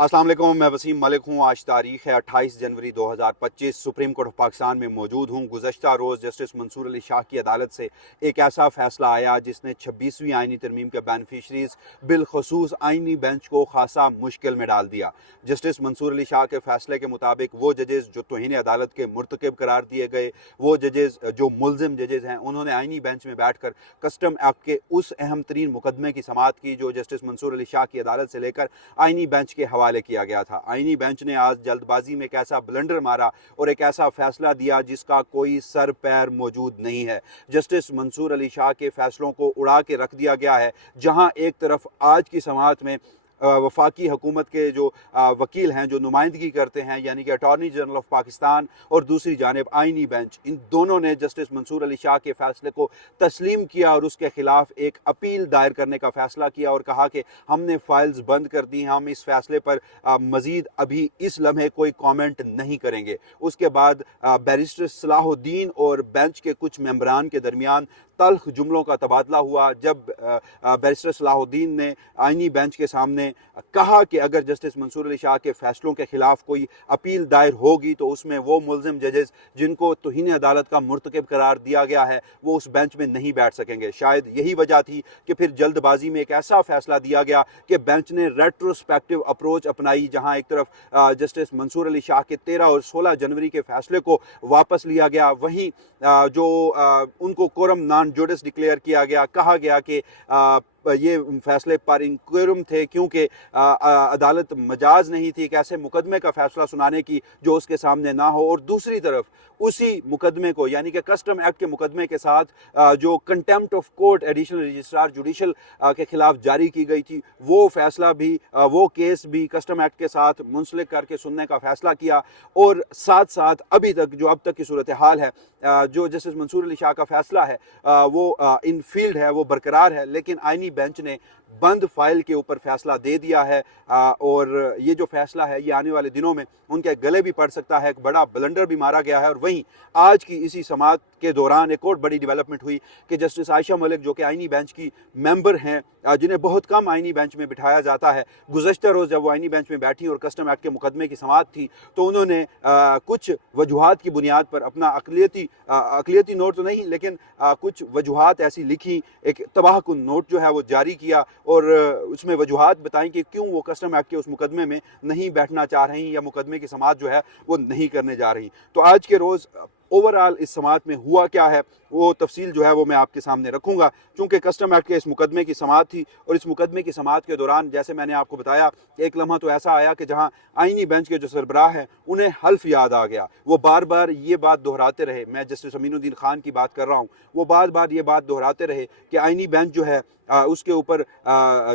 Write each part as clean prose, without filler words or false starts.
अस्सलाम वालेकुम, मैं वसीम मलिक हूँ। आज तारीख है 28 जनवरी 2025। सुप्रीम कोर्ट ऑफ पाकिस्तान में मौजूद हूँ। गुज़श्ता रोज़ जस्टिस मंसूर अली शाह की अदालत से एक ऐसा फैसला आया जिसने 26वीं आइनी तरमीम के बेनिफिशरीज बिलखसूस आइनी बेंच को खासा मुश्किल में डाल दिया। जस्टिस मंसूर अली शाह के फैसले के मुताबिक वो जजेस जो तौहीन अदालत के मुर्तकब करार दिए गए, वो जजेस जो मुलजिम जजेस हैं, उन्होंने आइनी बेंच में बैठ कर कस्टम एक्ट के उस अहम तरीन मुकदमे की समाअत की जो जस्टिस मंसूर अली शाह की अदालत से लेकर आइनी बेंच के हवाले किया गया था। आइनी बेंच ने आज जल्दबाजी में एक ऐसा ब्लंडर मारा और एक ऐसा फैसला दिया जिसका कोई सर पैर मौजूद नहीं है। जस्टिस मंसूर अली शाह के फैसलों को उड़ा के रख दिया गया है। जहां एक तरफ आज की समाअत में वफाकी हुकूमत के जो वकील हैं, जो नुमाइंदगी करते हैं, यानी कि अटॉर्नी जनरल ऑफ पाकिस्तान, और दूसरी जानिब आइनी बेंच, इन दोनों ने जस्टिस मंसूर अली शाह के फैसले को तस्लीम किया और उसके खिलाफ एक अपील दायर करने का फैसला किया और कहा कि हमने फाइल्स बंद कर दी, हम इस फैसले पर मजीद अभी इस लम्हे कोई कॉमेंट नहीं करेंगे। उसके बाद बैरिस्टर सलाहुद्दीन और बेंच के कुछ मेंबरान के दरमियान तल्ख जुमलों का तबादला हुआ जब बैरिस्टर सलाहुद्दीन ने आइनी बेंच के सामने कहा कि अगर जस्टिस मंसूर अली शाह के फैसलों के खिलाफ कोई अपील दायर होगी तो उसमें वो मुलजिम जजेस जिनको तौहीन अदालत का मुर्तकब करार दिया गया है वो उस बेंच में नहीं बैठ सकेंगे। शायद यही वजह थी कि फिर जल्दबाजी में एक ऐसा फैसला दिया गया कि बेंच ने रेट्रोस्पेक्टिव अप्रोच अपनाई, जहां एक तरफ जस्टिस मंसूर अली शाह के 13 और 16 जनवरी के फैसले को वापस लिया गया, वहीं जो उनको कोरम नॉन जुडिस डिक्लेयर किया गया। कहा गया कि ये फैसले पर इंक्वायरम थे क्योंकि अदालत मजाज नहीं थी एक ऐसे मुकदमे का फैसला सुनाने की जो उसके सामने ना हो। और दूसरी तरफ उसी मुकदमे को, यानी कि कस्टम एक्ट के मुकदमे के साथ जो contempt of court additional registrar judicial के खिलाफ जारी की गई थी, वो फैसला भी, वो केस भी कस्टम एक्ट के साथ मुंसलिक करके सुनने का फैसला किया। और साथ साथ अभी तक जो अब तक की सूरत हाल है, जो जस्टिस मंसूर अली शाह का फैसला है वो इन फील्ड है, वो बरकरार है, लेकिन आइनी बेंच ने बंद फाइल के ऊपर फैसला दे दिया है। और ये जो फैसला है ये आने वाले दिनों में उनके गले भी पड़ सकता है। एक बड़ा ब्लंडर भी मारा गया है। और वहीं आज की इसी समाअत के दौरान एक और बड़ी डेवलपमेंट हुई कि जस्टिस आयशा मलिक, जो कि आइनी बेंच की मेंबर हैं, जिन्हें बहुत कम आइनी बेंच में बिठाया जाता है, गुज़श्ता रोज़ जब वो आइनी बेंच में बैठी और कस्टम एक्ट के मुकदमे की समाअत थी तो उन्होंने कुछ वजूहात की बुनियाद पर अपना अक़लियती नोट तो नहीं लेकिन कुछ वजूहात ऐसी लिखी, एक तबाहकुन नोट जो है वो जारी किया और उसमें वजूहात बताई कि क्यों वो कस्टम एक्ट के उस मुकदमे में नहीं बैठना चाह रही या मुकदमे की समाअत जो है वो नहीं करने जा रही। तो आज के रोज़ ओवरऑल इस समाअत में हुआ क्या है वो तफसील जो है वो मैं आपके सामने रखूंगा। चूंकि कस्टम एक्ट के इस मुकदमे की समाअत थी और इस मुकदमे की समाअत के दौरान जैसे मैंने आपको बताया कि एक लम्हा तो ऐसा आया कि जहां आइनी बेंच के जो सरबराह हैं उन्हें हल्फ याद आ गया। वो बार बार ये बात दोहराते रहे, मैं जस्टिस अमीनुद्दीन खान की बात कर रहा हूँ, वो बार बार ये बात दोहराते रहे कि आइनी बेंच जो है उसके ऊपर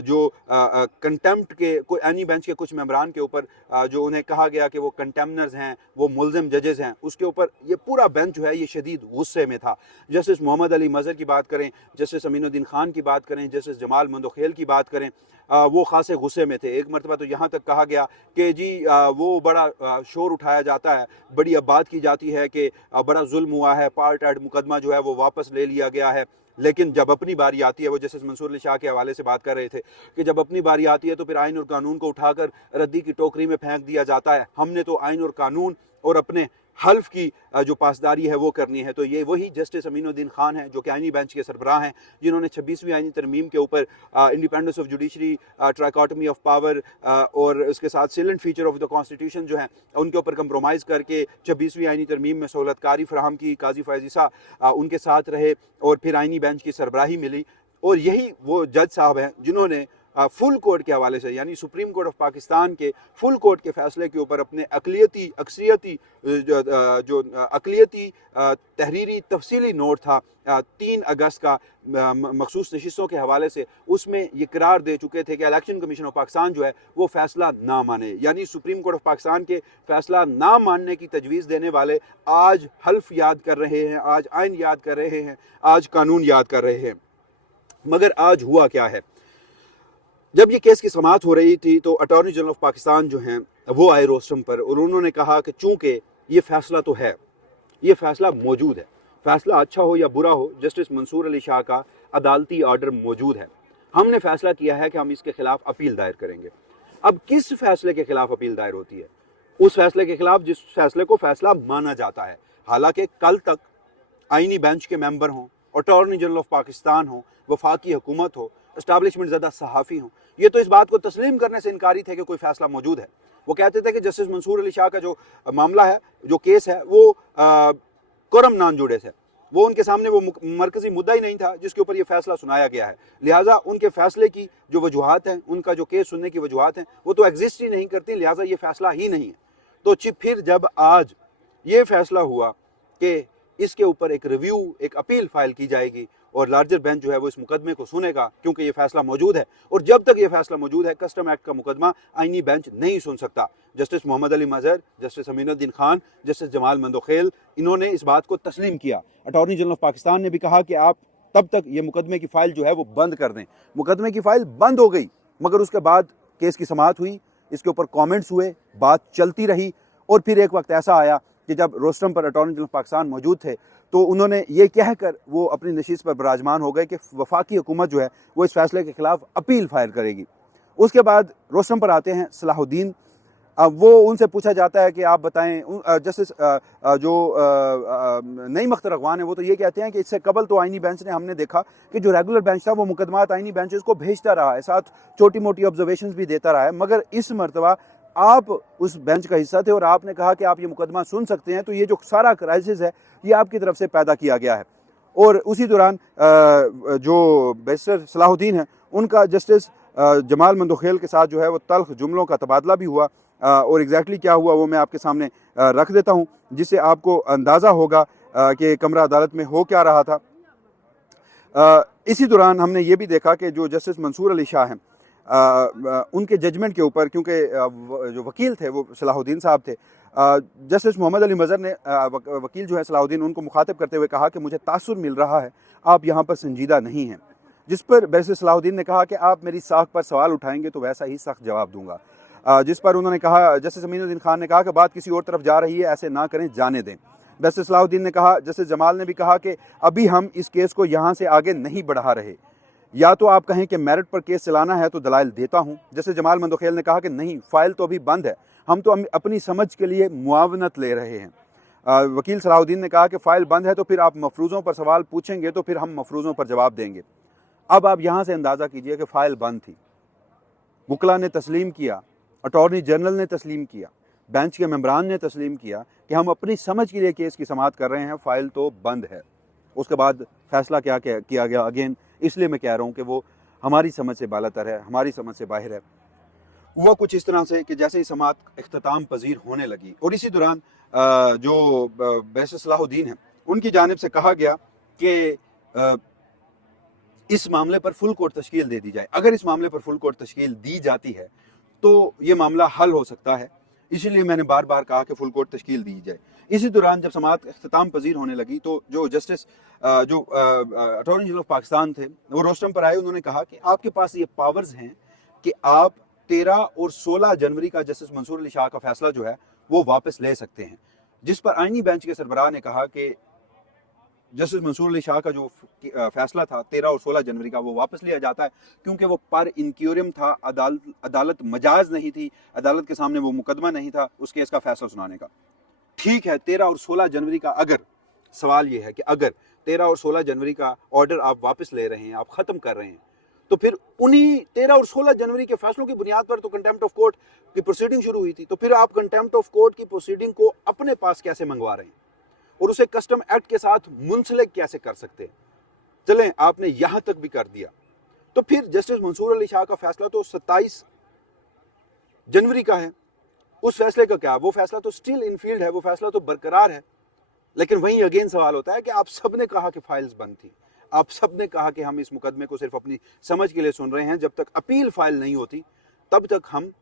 जो कंटेम्प्ट के कोई आइनी बेंच के कुछ मेंबरान के ऊपर जो उन्हें कहा गया कि वो कंटेम्नर्स हैं, वो मुलजिम जजेस हैं, उसके ऊपर ये पूरा बेंच जो है ये शदीद गुस्से में था। जस्टिस मोहम्मद अली मज़हर की बात करें, जस्टिस अमीनुद्दीन खान की बात करें, जस्टिस जमाल मंदोखेल की बात करें, वो खासे गुस्से में थे। एक मरतबा तो यहाँ तक कहा गया कि जी वो बड़ा शोर उठाया जाता है, बड़ी अब बात की जाती है कि बड़ा जुल्म हुआ है, पार्ट एड मुकदमा जो है वो वापस ले लिया गया है, लेकिन जब अपनी बारी आती है, वो जस्टिस मंसूर अली शाह के हवाले से बात कर रहे थे कि जब अपनी बारी आती है तो फिर आइन और कानून को उठाकर रद्दी की टोकरी में फेंक दिया जाता है। हमने तो आइन और कानून और अपने हल्फ की जो पासदारी है वो करनी है। तो ये वही जस्टिस अमीनुद्दीन खान हैं जो कि आइनी बेंच के सरबराह हैं, जिन्होंने 26वीं आइनी तरमीम के ऊपर independence of judiciary, trichotomy of power और उसके साथ silent feature of the constitution जो है उनके ऊपर कंप्रोमाइज़ करके 26वीं आइनी तरमीम में सहूलतकारी फराहम की। काजी फैज़ ईसा उनके साथ रहे और फिर आइनी बेंच की सरबराही मिली। और यही वो जज साहब हैं जिन्होंने फुल कोर्ट के हवाले से, यानी सुप्रीम कोर्ट ऑफ पाकिस्तान के फुल कोर्ट के फैसले के ऊपर अपने अक्सरियती तहरीरी तफसीली नोट था 3 अगस्त का मखसूस नशिस्तों के हवाले से, उसमें ये करार दे चुके थे कि इलेक्शन कमीशन ऑफ पाकिस्तान जो है वो फैसला ना माने। यानी सुप्रीम कोर्ट ऑफ पाकिस्तान के फैसला ना मानने की तजवीज़ देने वाले आज हल्फ याद कर रहे हैं, आज आइन याद कर रहे हैं, आज कानून याद कर रहे हैं। मगर आज हुआ क्या है, जब ये केस की समाअत हो रही थी तो अटॉर्नी जनरल ऑफ पाकिस्तान जो हैं वो आए रोस्टम पर और उन्होंने कहा कि चूंकि ये फैसला तो है, ये फैसला मौजूद है, फैसला अच्छा हो या बुरा हो, जस्टिस मंसूर अली शाह का अदालती आर्डर मौजूद है, हमने फैसला किया है कि हम इसके खिलाफ अपील दायर करेंगे। अब किस फैसले के खिलाफ अपील दायर होती है? उस फैसले के खिलाफ जिस फैसले को फैसला माना जाता है। हालांकि कल तक आईनी बेंच के मेंबर हों, अटॉर्नी जनरल ऑफ पाकिस्तान हो, वफाकी हुकूमत हो, एस्टैब्लिशमेंट ज़दा सहाफ़ी हों, ये तो इस बात को तस्लीम करने से इनकारी थे कि कोई फैसला मौजूद है। वो कहते थे कि जस्टिस मंसूर अली शाह का जो मामला है, जो केस है, वो कुरम नान जुड़े से, वो उनके सामने वो मरकजी मुद्दा ही नहीं था जिसके ऊपर ये फैसला सुनाया गया है। लिहाजा उनके फैसले की जो वजूहात हैं, उनका जो केस सुनने की वजूहात हैं, वो तो एग्जिस्ट ही नहीं करती, लिहाजा ये फैसला ही नहीं है। तो फिर जब आज ये फैसला हुआ कि इसके ऊपर एक रिव्यू, एक अपील फाइल की जाएगी और लार्जर बेंच जो है वो इस मुकदमे को सुनेगा, क्योंकि ये फैसला मौजूद है, और जब तक ये फैसला मौजूद है कस्टम एक्ट का मुकदमा आईनी बेंच नहीं सुन सकता। जस्टिस मोहम्मद अली मजहर, जस्टिस अमीनुद्दीन खान, जस्टिस जमाल मंदोखेल, इन्होंने इस बात को तस्लीम किया। अटॉर्नी जनरल ऑफ पाकिस्तान ने भी कहा कि आप तब तक ये मुकदमे की फाइल जो है वो बंद कर दें। मुकदमे की फाइल बंद हो गई, मगर उसके बाद केस की समाअत हुई, इसके ऊपर कॉमेंट्स हुए, बात चलती रही, और फिर एक वक्त ऐसा आया कि जब रोस्टम पर अटॉर्नी जनरल पाकिस्तान मौजूद थे तो उन्होंने ये कहकर वो अपनी नशीस पर विराजमान हो गए कि वफाकी हुकूमत जो है वो इस फैसले के खिलाफ अपील फायर करेगी। उसके बाद रोस्टम पर आते हैं सलाहुद्दीन। अब वो उनसे पूछा जाता है कि आप बताएं, जस्टिस जो नईम अख्तर अगवान है वो तो ये कहते हैं कि इससे कबल तो आईनी बेंच ने, हमने देखा कि जो रेगुलर बेंच था वो मुकदमात आईनी बेंचेस को भेजता रहा है, साथ छोटी मोटी ऑब्जर्वेशंस भी देता रहा है, मगर इस मरतबा आप उस बेंच का हिस्सा थे और आपने कहा कि आप ये मुकदमा सुन सकते हैं, तो ये जो सारा क्राइसिस है ये आपकी तरफ से पैदा किया गया है। और उसी दौरान जो बैरिस्टर सलाहुद्दीन है उनका जस्टिस जमाल मंदोखेल के साथ जो है वो तल्ख जुमलों का तबादला भी हुआ, और एग्जैक्टली क्या हुआ वो मैं आपके सामने रख देता हूँ, जिससे आपको अंदाज़ा होगा कि कमरा अदालत में हो क्या रहा था। इसी दौरान हमने ये भी देखा कि जो जस्टिस मंसूर अली शाह हैं, उनके जजमेंट के ऊपर, क्योंकि जो वकील थे वो सलाहुद्दीन साहब थे, जस्टिस मोहम्मद अली मजहर ने वकील जो है सलाहुद्दीन, उनको मुखातिब करते हुए कहा कि मुझे तासुर मिल रहा है, आप यहाँ पर संजीदा नहीं हैं। जिस पर बैरिस्टर सलाहुद्दीन ने कहा कि आप मेरी साख पर सवाल उठाएंगे तो वैसा ही सख्त जवाब दूंगा। जिस पर उन्होंने कहा, जस्टिस अमीनुद्दीन खान ने कहा कि बात किसी और तरफ जा रही है, ऐसे ना करें, जाने दें। बैरिस्टर सलाहुद्दीन ने कहा, जस्टिस जमाल ने भी कहा कि अभी हम इस केस को यहाँ से आगे नहीं बढ़ा रहे, या तो आप कहें कि मेरिट पर केस चलाना है तो दलाइल देता हूं। जैसे जमाल मंदोखेल ने कहा कि नहीं, फाइल तो अभी बंद है, हम तो अपनी समझ के लिए मुआवनत ले रहे हैं। वकील सलाहुद्दीन ने कहा कि फाइल बंद है तो फिर आप मफरूज़ों पर सवाल पूछेंगे तो फिर हम मफरूज़ों पर जवाब देंगे। अब आप यहाँ से अंदाज़ा कीजिए कि फ़ाइल बंद थी, वकला ने तस्लीम किया, अटॉर्नी जनरल ने तस्लीम किया, बेंच के मेंबरान ने तस्लीम किया कि हम अपनी समझ के लिए केस की समाअत कर रहे हैं, फ़ाइल तो बंद है। उसके बाद फैसला क्या किया गया, अगेन इसलिए मैं कह रहा हूँ कि वो हमारी समझ से बालातर है, हमारी समझ से बाहर है। वो कुछ इस तरह से कि जैसे ही समाअत इख्तिताम पजीर होने लगी, और इसी दौरान जो बैरिस्टर सलाहुद्दीन हैं उनकी जानिब से कहा गया कि इस मामले पर फुल कोर्ट तश्कील दे दी जाए। अगर इस मामले पर फुल कोर्ट तश्कील दी जाती है तो ये मामला हल हो सकता है, इसीलिए मैंने बार बार कहा कि फुल कोर्ट तश्कील दी जाए। इसी दौरान जब समाअत इख्तिताम पजीर होने लगी तो जो जस्टिस जो अटॉर्नी जनरल ऑफ पाकिस्तान थे वो रोस्टम पर आए। उन्होंने कहा कि आपके पास ये पावर्स हैं कि आप 13 और 16 जनवरी का जस्टिस मंसूर अली शाह का फैसला जो है वो वापस ले सकते हैं। जिस पर आईनी बेंच के सरबराह ने कहा कि जस्टिस मंसूर अली शाह का जो फैसला था 13 और 16 जनवरी का, वो वापस लिया जाता है, क्योंकि वो पर इंक्यूरियम था, अदालत मजाज नहीं थी, अदालत के सामने वो मुकदमा नहीं था उस केस का फैसला सुनाने का। ठीक है, 13 और 16 जनवरी का, अगर सवाल ये है कि अगर 13 और 16 जनवरी का ऑर्डर आप वापस ले रहे हैं, आप खत्म कर रहे हैं, तो फिर उन्हीं 13 और 16 जनवरी के फैसलों की बुनियाद पर तो कंटेम्प्ट ऑफ कोर्ट की प्रोसीडिंग शुरू हुई थी, तो फिर आप कंटेम्प्ट ऑफ कोर्ट की प्रोसीडिंग को अपने पास कैसे मंगवा रहे हैं और उसे कस्टम एक्ट के साथ मुंसलिक कैसे कर सकते हैं? चलें, आपने यहां तक भी कर दिया, तो फिर जस्टिस मंसूर अली शाह का फैसला तो 27 जनवरी का है, उस फैसले का क्या? वो फैसला तो स्टिल इन फील्ड है, वो फैसला तो बरकरार है। लेकिन वहीं अगेन सवाल होता है कि आप सबने कहा कि फाइल्स बंद थी, आप सबने कहा कि हम इस मुकदमे को सिर्फ अपनी समझ के लिए सुन रहे हैं, जब तक अपील फाइल नहीं होती तब तक हम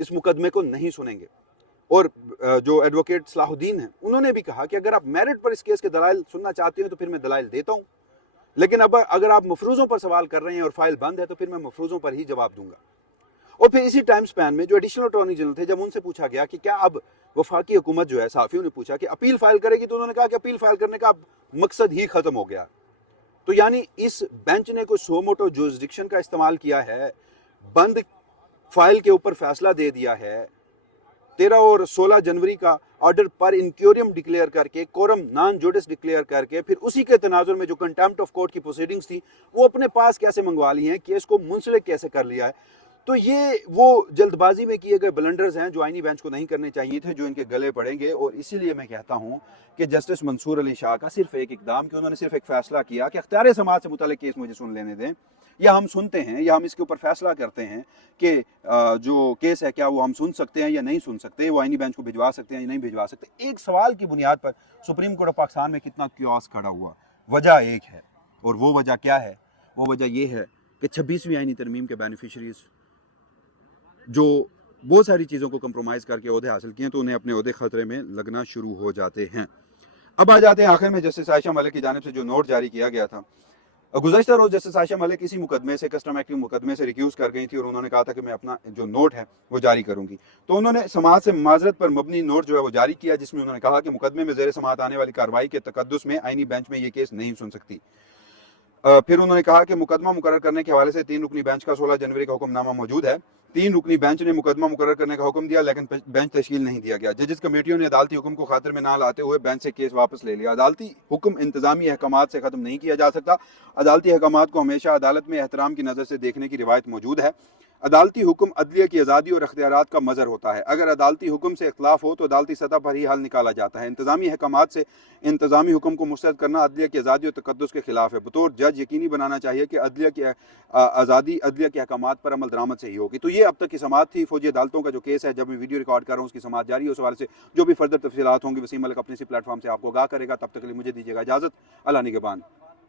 इस मुकदमे को नहीं सुनेंगे। और जो एडवोकेट सलाहुद्दीन हैं उन्होंने भी कहा कि अगर आप मेरिट पर इस केस के दलाइल सुनना चाहते हो तो फिर मैं दलाइल देता हूं, लेकिन अब अगर आप मफरूज़ों पर सवाल कर रहे हैं और फाइल बंद है तो फिर मैं मफरूज़ों पर ही जवाब दूंगा। और फिर इसी टाइम स्पैन में जो एडिशनल अटॉर्नी जनरल थे, जब उनसे पूछा गया कि क्या अब वफाकी हुकूमत जो है, साफियों ने पूछा कि अपील फाइल करेगी, तो उन्होंने कहा कि अपील फाइल करने का मकसद ही खत्म हो गया। तो यानी इस बेंच ने कोई सो मोटो जुरिस्डिक्शन का इस्तेमाल किया है बंद फाइल के ऊपर फैसला दे दिया है। 13 और 16 जनवरी का ऑर्डर पर इंक्योरियम डिक्लेयर करके, कोरम नॉन जुडिस डिक्लेयर करके, फिर उसी के तनाजुर में जो कंटेम्प्ट ऑफ कोर्ट की प्रोसीडिंग्स थी वो अपने पास कैसे मंगवा ली हैं, केस को मुंसलिक कैसे कर लिया है। तो ये वो जल्दबाजी में किए गए ब्लंडर्स हैं जो आईनी बेंच को नहीं करने चाहिए थे, जो इनके गले पड़ेंगे। और इसीलिए मैं कहता हूं कि जस्टिस मंसूर अली शाह का सिर्फ एक इकदाम कि उन्होंने सिर्फ एक फैसला किया कि अख्तियार समाज से मुताल्लिक केस मुझे सुन लेने दें, या हम सुनते हैं या हम इसके ऊपर फैसला करते हैं कि जो केस है क्या वो हम सुन सकते हैं या नहीं सुन सकते, वो आईनी बेंच को भिजवा सकते हैं या नहीं भिजवा सकते। एक सवाल की बुनियाद पर सुप्रीम कोर्ट ऑफ पाकिस्तान में कितना क्योस खड़ा हुआ, वजह एक है, और वो वजह क्या है? वो वजह ये है कि 26वीं आईनी तरमीम के बेनिफिशरीज जो बहुत सारी चीज़ों को कंप्रोमाइज़ करके ओहदे हासिल किए, तो उन्हें अपने ओहदे खतरे में लगना शुरू हो जाते हैं। अब आ जाते हैं आखिर में जस्टिस आयशा मलिक की जानिब से जो नोट जारी किया गया था। गुज़श्ता रोज़ जस्टिस आयशा मलिक इसी मुकदमे से, कस्टम एक्ट के मुकदमे से रिक्यूज़ कर गई थी और उन्होंने कहा था कि मैं अपना जो नोट है वो जारी करूंगी। तो उन्होंने समाज से माजरत पर मबनी नोट जो है वो जारी किया, जिसमें उन्होंने कहा कि मुकदमे में ज़ेर समाअत आने वाली कार्रवाई के तकद्दुस में आईनी बेंच में ये केस नहीं सुन सकती। फिर उन्होंने कहा कि मुकदमा मुकर्रर करने के हवाले से 3 रुकनी बेंच का 16 जनवरी का हुक्मनामा मौजूद है। 3 रुकनी बेंच ने मुकदमा मुकर्रर करने का हुक्म दिया, लेकिन बेंच तश्कील नहीं दिया गया। जजेस कमेटियों ने अदालती हुक्म को खातिर में ना लाते हुए बेंच से केस वापस ले लिया। अदालती हुक्म इंतजामी अहकामात से खत्म नहीं किया जा सकता। अदालती अहकामात को हमेशा अदालत में एहतराम की नज़र से देखने की रिवायत मौजूद है। अदालती हुक्म अदलिया की आज़ादी और अख्तियारात का मज़हर होता है। अगर अदालती हुक्म से इख्तलाफ हो तो अदालती सतह पर ही हल निकाला जाता है। इंतजामी अहकामात से इंतजामी हुक्म को मुस्तरद करना अदलिया की आज़ादी और तकद्दुस के खिलाफ है। बतौर जज यकीनी बनाना चाहिए कि अदलिया की आज़ादी अदलिया के अहकामात पर अमल दरामद से ही होगी। तो ये अब तक की समाअत थी। फौजी अदालतों का जो केस है, जब मैं वीडियो रिकॉर्ड कर रहा हूँ उसकी समाअत जारी है। उस हवाले से जो भी फर्दर तफसीलात होंगी वसीम मलिक अपने इसी प्लेटफॉर्म से आपको आगाह करेगा। तब तक के लिए मुझे दीजिएगा इजाज़त। अल्लाह निगहबान।